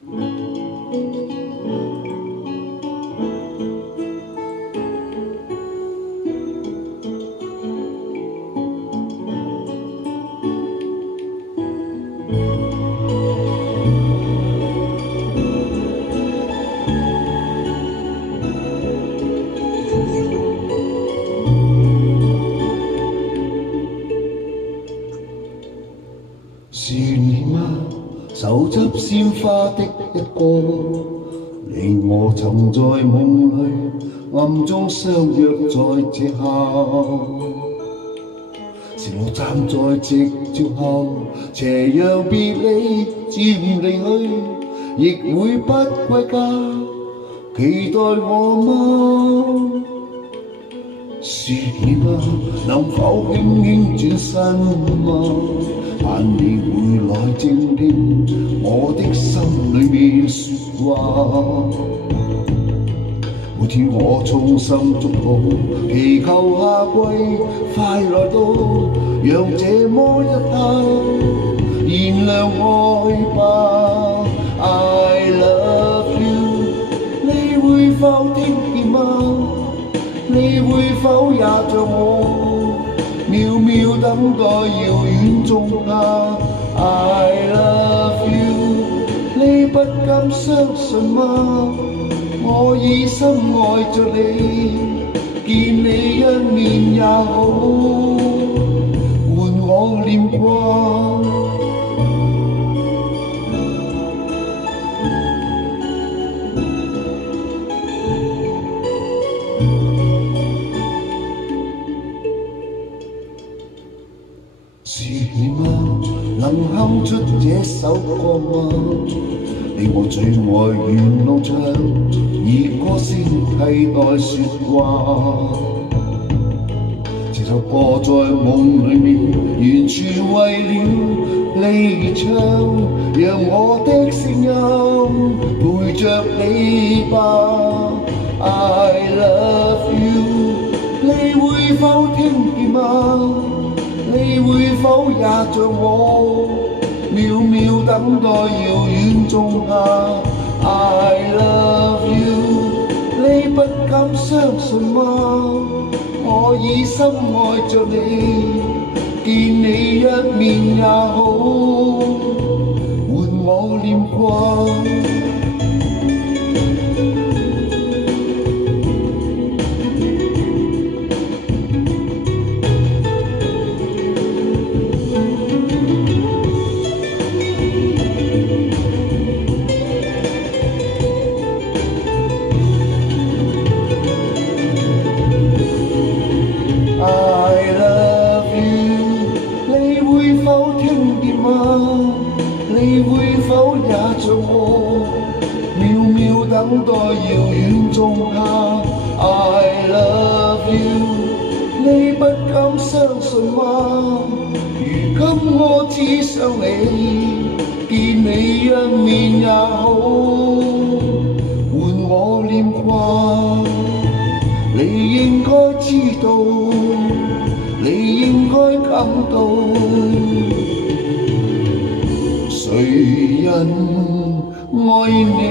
是你嗎？手執鮮花的一個，你我曾在夢裏暗中相約在這刻。是我站在夕照後，斜陽別你漸離去，亦會不歸家，期待我嗎？是你嗎？能否輕輕轉身嗎？盼你會來靜聽我的心裏面說話。每天我衷心祝福，祈求夏季快來到，讓這麼一刻燃亮愛吧。I love you， 你會否聽見嗎？你會否也像我，渺渺等待遙遠種下 I love you， 你不敢相信嗎？我已深愛着你，見你一面也好，換我念掛。是你嗎？能哼出這首歌嗎？你我最愛沿路唱，以歌聲替代說話。這首歌在夢裏面，完全為了你而唱，讓我的聲音陪着你吧。I love you， 你會否聽見嗎？你會否也像我，渺渺等待遙遠種下 I love you， 你不敢相信嗎？我已深愛着你，見你一面也好，換我念掛。你會否也像我，渺渺等待遙遠種下 I love you， 你不敢相信嗎？如今我只想你，見你一面也好，換我念掛。你應該知道，你應該感到，誰人愛你？